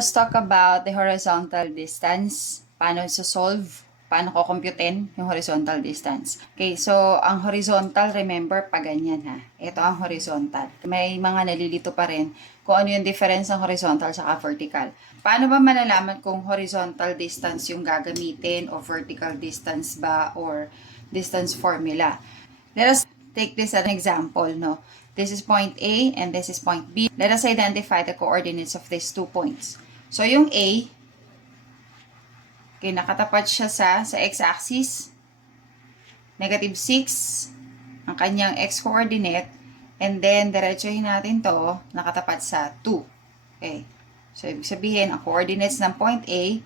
us talk about the horizontal distance. Paano solve? Paano ko computein yung horizontal distance? Okay, so ang horizontal, remember, pa ganyan ha. Ito ang horizontal. May mga nalilito pa rin kung ano yung difference ng horizontal sa vertical. Paano ba malalaman kung horizontal distance yung gagamitin o vertical distance ba or distance formula? Let us take this as an example, no? This is point A and this is point B. Let us identify the coordinates of these 2 points. So yung A, okay, nakatapat siya sa x-axis, negative 6, ang kanyang x-coordinate, and then diretsuhin natin to, nakatapat sa 2. Okay, so ibig sabihin, ang coordinates ng point A,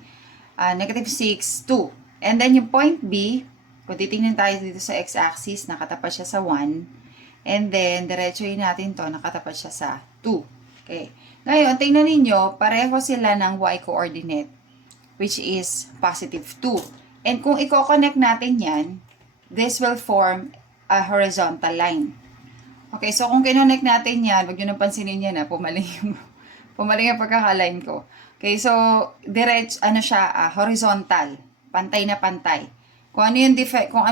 negative 6, 2. And then yung point B, kung titingnan tayo dito sa x-axis, nakatapat siya sa 1. And then, diretsuhin natin to, nakatapat siya sa 2. Okay. Ngayon, tingnan ninyo, pareho sila ng y-coordinate, which is positive 2. And kung i-connect natin yan, this will form a horizontal line. Okay, so kung kinonnect natin yan, wag nyo nang pansinin yan na, pumaling yung pagkakaline ko. Okay, so, horizontal. Pantay na pantay. Kung ano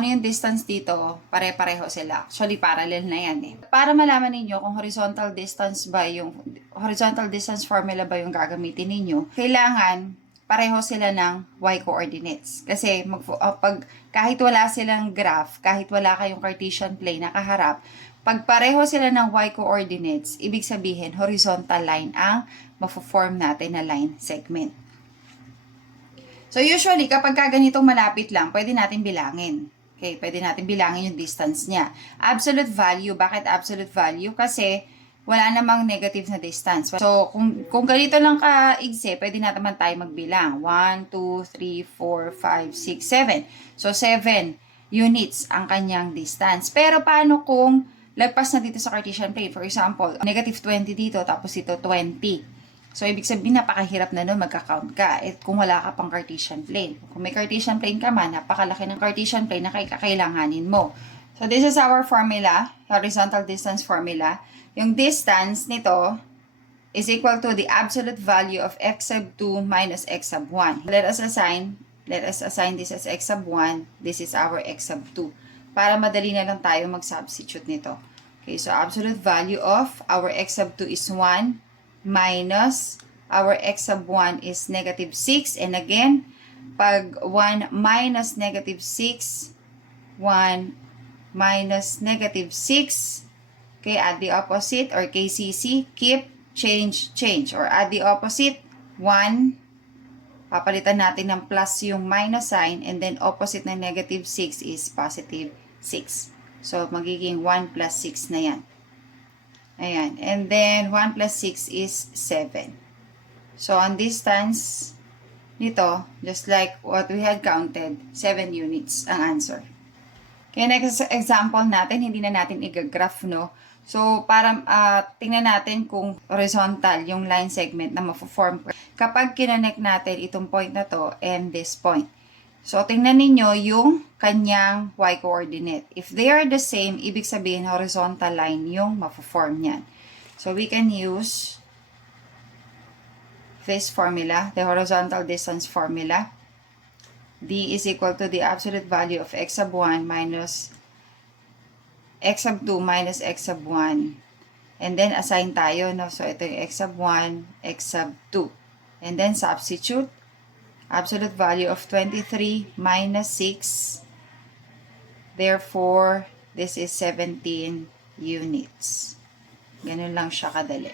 yung distance dito, pare-pareho sila. Actually, parallel na yan eh. Para malaman ninyo kung horizontal distance formula ba yung gagamitin ninyo, kailangan pareho sila ng y-coordinates. Kasi kahit wala silang graph, kahit wala kayong Cartesian plane nakaharap, pag pareho sila ng y-coordinates, ibig sabihin horizontal line ang mafo-form natin na line segment. So usually, kapag ganitong malapit lang, pwede natin bilangin. Okay, pwede natin bilangin yung distance niya. Absolute value. Bakit absolute value? Kasi wala namang negative na distance. So, kung ganito lang ka-igsi, pwede naman tayo magbilang. 1, 2, 3, 4, 5, 6, 7. So, 7 units ang kanyang distance. Pero paano kung lagpas na dito sa Cartesian plane? For example, negative 20 dito, tapos dito 20. So, ibig sabihin, napakahirap na nun magka-count ka kung wala ka pang Cartesian plane. Kung may Cartesian plane ka man, napakalaki ng Cartesian plane na kakailanganin mo. So, this is our formula, horizontal distance formula. Yung distance nito is equal to the absolute value of x sub 2 minus x sub 1. Let us assign this as x sub 1. This is our x sub 2. Para madali na lang tayo mag-substitute nito. Okay, so absolute value of our x sub 2 is 1. Minus our x sub 1 is negative 6. And again, pag 1 minus negative 6, 1 minus negative 6, okay, add the opposite or KCC, keep, change, change. Or add the opposite, 1, papalitan natin ng plus yung minus sign, and then opposite ng negative 6 is positive 6. So, magiging 1 plus 6 na yan. Ayan. And then, 1 plus 6 is 7. So, ang distance nito, just like what we had counted, 7 units ang answer. Okay, next example natin, hindi na natin i-graph, no? So, para tingnan natin kung horizontal yung line segment na mafo-form kapag kinonect natin itong point na to and this point. So, tingnan ninyo yung kanyang y-coordinate. If they are the same, ibig sabihin horizontal line yung mafo-form niyan. So, we can use this formula, the horizontal distance formula. D is equal to the absolute value of x sub 1 minus x sub 2 minus x sub 1. And then, assign tayo, no? So, ito yung x sub 1, x sub 2. And then, substitute. Absolute value of 23 minus 6. Therefore, this is 17 units. Ganun lang siya kadali.